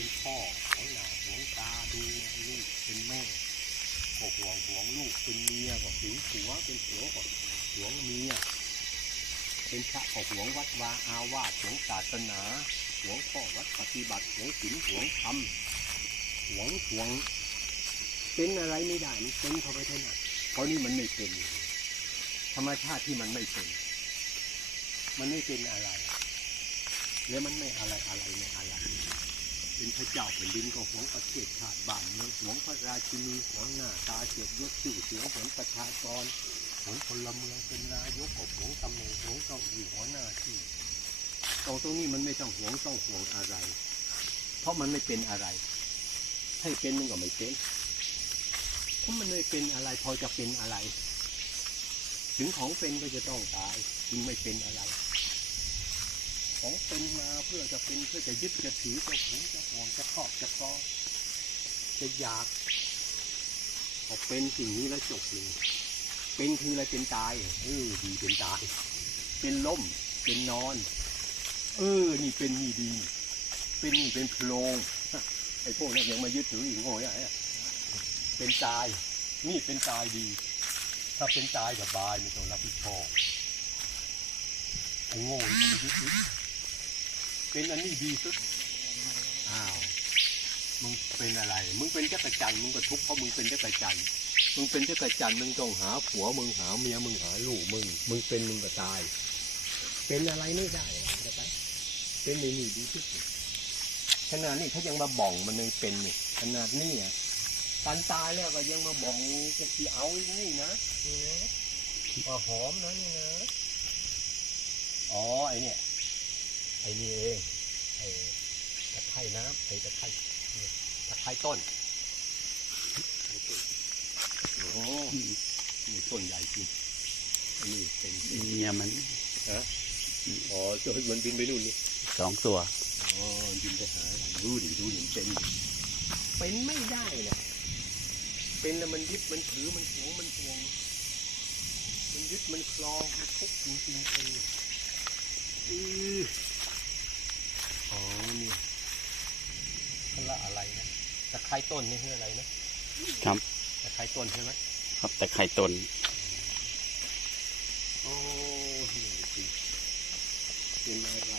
เป็นพ่อหวงหน้าหวงตาดูแลลูกเป็นแม่ก็ห่วงห่วงลูกเป็นเมียก็หึงผัวเป็นผัวก็ห่วงเมียเป็นพระก็ห่วงวัดวาอาวาสห่วงศาสนาห่วงข้อวัดปฏิบัติห่วงศีลห่วงธรรมห่วงห่วง เป็นอะไรไม่ได้มันเป็นเข้าไปเท่านั้นเพราะนี่มันไม่เป็น ธรรมชาติที่มันไม่เป็น มันไม่เป็นอะไร แล้วมันไม่อะไรอะไรไม่อะไร เป็นพระเจ้าแผ่นดินก็หวงประเทศชาติบ้านเมืองหวงพระราชินีหวงหน้าตาเกียรติยศชื่อเสียงหวงประชากรหวงพลเมืองเป็นนายกหวงตำแหน่งหวงเก้าอี้หัวหน้าที่ตรงตรงนี้มันไม่ต้องหวงต้องห่วงอะไร เพราะมันไม่เป็นอะไร ให้เป็นมันก็ไม่เป็นเพราะมันไม่เป็นอะไรพอจะเป็นอะไร ถึงของเป็นก็จะต้องตายจึงไม่เป็นอะไร ของเป็นมาเพื่อจะเป็นเพื่อจะยึดจะถือจะหวงจะห่วงจะครอบจะครองจะอยากพอเป็นสิ่งนี้แล้วจบเลยเป็นคืออะไรเป็นตายเออดีเป็นตาย เป็นล้มเป็นนอน เออ นี่เป็นนี่ดี เป็นนี่เป็นโพรงไอ้พวกนี้ยังมายึดถืออีกโง่ยังไงเป็นตาย นี่เป็นตายดี ถ้าเป็นตายสบายไม่ต้องรับผิดชอบไอ้โง่ยังยึดถือ เป็นอันนี้ดีสุดอ้าวมึงเป็นอะไร มึงเป็นจักรจันทร์มึงก็ทุกข์เพราะมึงเป็นจักรจันทร์มึงเป็นจักรจันทร์มึงต้องหาผัวมึงหาเมียมึงหาลูกมึง มึงเป็นมึงก็ตาย เป็นอะไรไม่ได้หรอกจะไปเป็นในนี่ดีที่สุดขนาดนี้เขายังมาบ่องมันยังเป็นนี่ขนาดนี้อะการตายแล้วก็ยังมาบ่องจะที่เอาอีกนี่นะนี่นะว่าหอมนะนี่นะอ๋อไอเนี่ย ไอ้นี่เองไอ้ตะไคร่น้ำไอ้ตะไคร่เนี่ยตะไคร่ต้นโอ้นี่ต้นใหญ่จริงอันนี้เป็นเนี่ยมันอ๋อตัวมันบินไปนู่นนี่สองตัวอ๋อบินไปหาดูดิดูดิมันเป็นเป็นไม่ได้นะเป็นแล้วมันยึดมันถือมันหวงมันหวงมันยึดมันคลองมันทุกข์จริงๆเป็นอือ อ๋อนี่คนละอะไรนะตะไคร้ต้นนี่คืออะไรนะครับ ตะไคร้ต้นใช่ไหมครับแต่ไข่ตนโอ้เหนื่อยจริงเป็นอะไร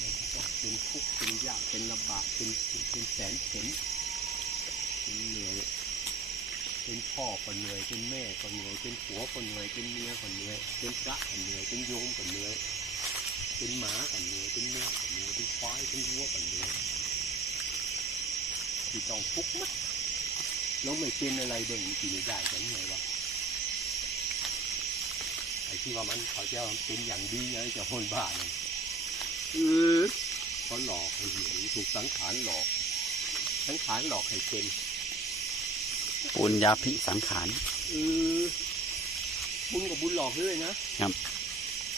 มันต้องเป็นทุกข์เป็นยากเป็นลำบากเป็นเป็นเป็นแสนเข็นเป็นเหนื่อยเป็นพ่อก็เหนื่อยเป็นแม่ก็เหนื่อยเป็นผัวก็เหนื่อยเป็นเมียก็เหนื่อยเป็นพระก็เหนื่อยเป็นโยมก็เหนื่อย เป็นหมาก็เหนื่อยเป็นแมวก็เหนื่อยเป็นควายเป็นวัวก็เหนื่อยที่ต้องทุกข์มัดแล้วไม่เป็นอะไรเบิ่งมันกินไม่ได้กันไงวะไอ้ที่ว่ามันเขาจะเอาเป็นอย่างดีอะไรจะคนบ้าเนี่ยอือเขาหลอกให้เห็นถูกสังขารหลอก สังขารหลอกให้เป็นปุญญาพิสังขารเออบุญกับบุญหลอกด้วยนะครับ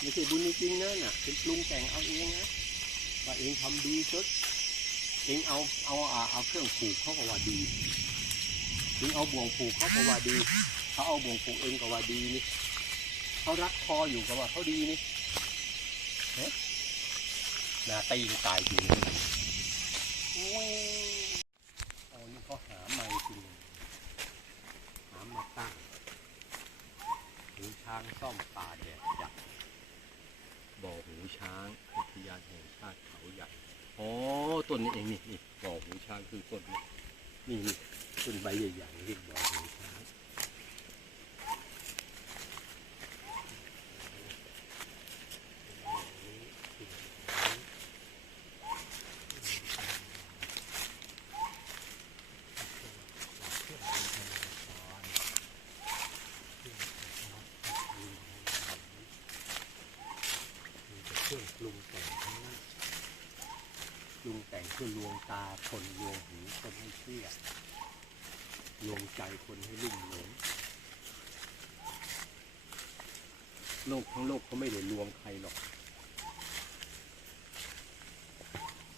ไม่ใช่บุญจริงนะน่ะเป็นปรุงแต่งเอาเองนะว่าเองทำดีสุดเองเอาเอาเอาเอาเครื่องผูกเขาก็ว่าดีเองเอาบ่วงผูกเขาก็ว่าดีเขาเอาบ่วงผูกเองก็ว่าดีนี่เขารักคออยู่ก็ว่าเขาดีนี่เฮ้นาตีนตายจริงโอ้ยเอนี่เขาหาไม้จริงหามาตั้งหูช้างซ่อมป่าแดด ช้างอุทยานแห่งชาติเขาใหญ่อ๋อต้นนี้เองนี่นี่บ่อหูช้างคือต้นนี้นี่นี่ต้นใบใหญ่ๆเรียกบ่อหูช้าง เครื่องปรุงแต่งทั้งนั้นปรุงแต่งเพื่อลวงตาคนลวงหูคนให้เชื่อลวงใจคนให้ลุ่มหลงโลกทั้งโลกเขาไม่ได้ลวงใครหรอก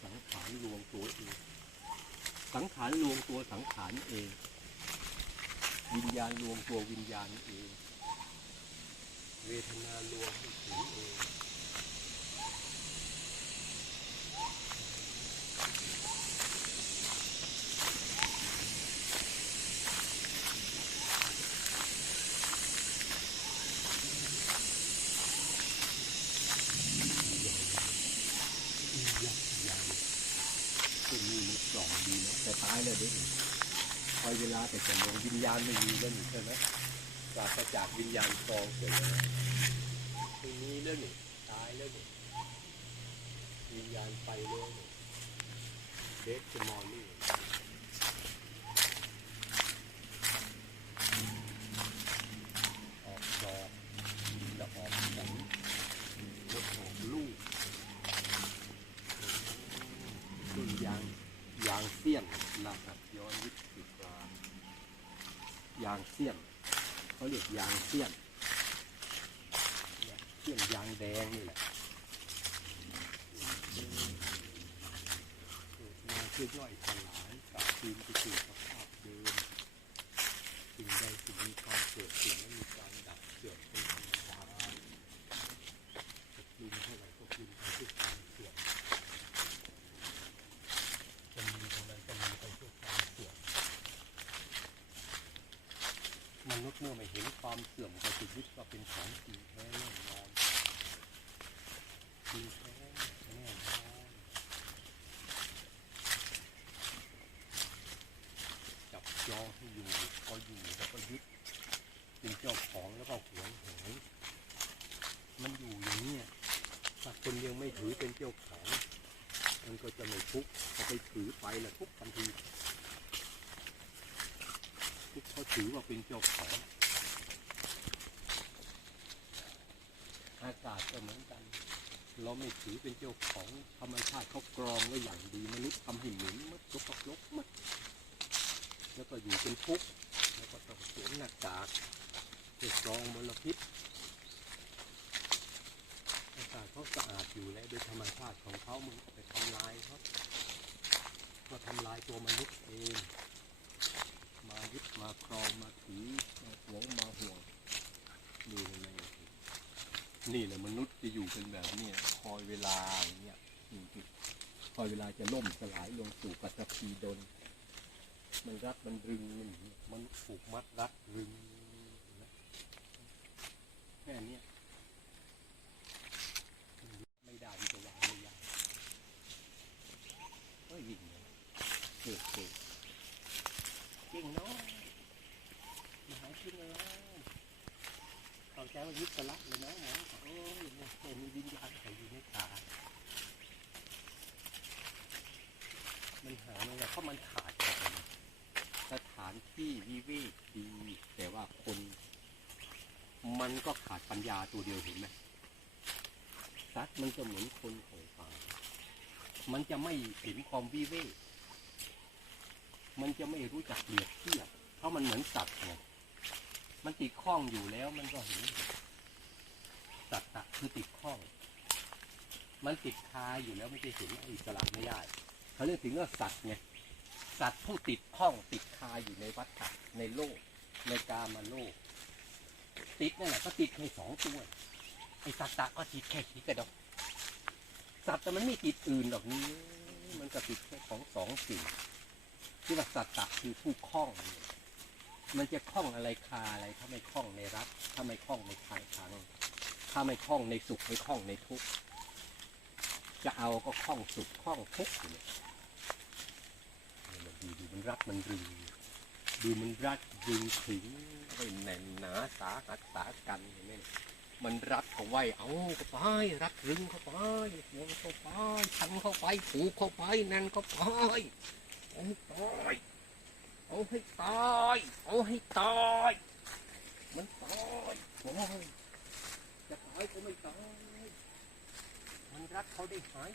สังขารลวงตัวเองสังขารลวงตัวสังขารเอง วิญญาณลวงตัววิญญาณเอง เวทนาลวงให้ถึงเอง ค อย่างดีนะแต่ตายเลยเด็ก คอยเวลาแต่จะลงวิญญาณไม่มีแล้วนี่ใช่ไหมปราศจากวิญญาณกองเสร็จแล้วไม่มีแล้วนี่ตายแล้วนี่วิญญาณไปแล้วนี่เด็กจะนอนนี่ออกดอกแล้วออกผลแล้วออกลูกต้นยางยางเสี้ยนรหัสย้อนยุท ยางเสี้ยนเขาเรียกยางเสี้ยนเสี้ยนยางแดงนี่แหละเกิดมาเพื่อย่อยสลายกับคืนไปสู่สภาพเดิมสิ่งใดสิ่งมีความเกิดสิ่งนั้นมีการดับเกิดเป็นธรรมดาจะกลืนเท่าไหร่ก็กลืนไปด้วยความเสื่อม จะมีตรงนั้นจะมีไปเพื่อความเสื่อมมนุษย์เมื่อไม่เห็นความเสื่อมก็จะยึดว่าเป็นของจริงแท้แน่นอนจริงแท้แน่นอนจับจองให้อยู่พออยู่แล้วก็ยึดเป็นเจ้าของแล้วก็หวงแหนมันอยู่อย่างนี้ถ้าคนยังไม่ถือเป็นเจ้าของ มันก็จะไม่ทุกข์พอไปถือไปแล้วทุกข์ทันทีทุกเขาถือว่าเป็นเจ้าของ อา ก็เหมือนกัน เราไม่ถือเป็นเจ้าของธรรมชาติเขากรองไว้อย่างดีมนุษย์ทำให้เหม็นมัดกปรกลกมัดแล้วก็อยู่เป็นทุกข์แล้วก็ต้องสวมหน้ากากเพื่อกรองมลพิษอากาศเขาสะอาดอยู่แล้วโดยธรรมชาติของเขามึงไปทำลายเขาก็ทำลายตัวมนุษย์เอง มายึดมาครองมาถือมาหวงมาห่วงนี่เลยนะ นี่แหละมนุษย์จะอยู่เป็นแบบนี้คอยเวลาอย่างเงี้ยอืมคอยเวลาจะล่มสลายลงสู่ปัตภีดน มันรัดมันรึงมันมันผูกมัดรัดรึงนะแค่เนี้ยไม่ได้ที่จะวางไม่ยากก็ยิงเลยเกิดเกิดจริงเนาะมาหาจริงเลยเขาใจว่ายึดสลักเละหมอโอ้ยเนี่ยมีวิญญาณใส่อยู่ในตามันหาไม่ได้เพราะมันขาดไปสถาน ที่วิเวกดีแต่ว่าคน มันก็ขาดปัญญาตัวเดียวเห็นไหมสัตว์มันจะเหมือนคนของป่ามันจะไม่เห็นความวิเวกมันจะไม่รู้จักเปรียบเทียบเพราะมันเหมือนสัตว์ไงมันติดข้องอยู่แล้วมันก็เห็นสัตว์คือติดข้อง มันติดคาอยู่แล้วไม่จะเห็นอิสระไม่ได้เขาเรียกถึงว่าสัตว์ไง สัตว์ผู้ติดข้องติดคาอยู่ในวัฏฏะในโลก ในกามาโลก ติดนั่นแหละก็ติดแค่สองตัวไอสัตว์ตะก็ติดแค่ขีกระดกสัตว์แต่มันไม่ติดอื่นหรอกนี้ มันก็ติดแค่ของสองสิ่งที่ว่าสัตว์ตะคือผู้คล้อง มันจะคล้องอะไรคาอะไร ถ้าไม่คล้องในรัก ถ้าไม่คล้องในทางทางถ้าไม่คล้องในสุขไม่คล้องในทุกข์จะเอาก็คล้องสุขคล้องทุกข์อยู่เนี่ย ดูดูมันรักมันรึงดูมันรักรึงถึงไว้แน่นหนาสาหัสสากันเห็นไหมมันรัดเขาไว้เอาเข้าไปรัดรึงเข้าไปห่วงเข้าไปชันเข้าไปผูกเข้าไปแน่นเข้าไปเอาให้ตายเอาให้ตายเอาให้ตายมันตายโอ้ยจะตายก็ไม่ตายมันรัดเขาได้หาย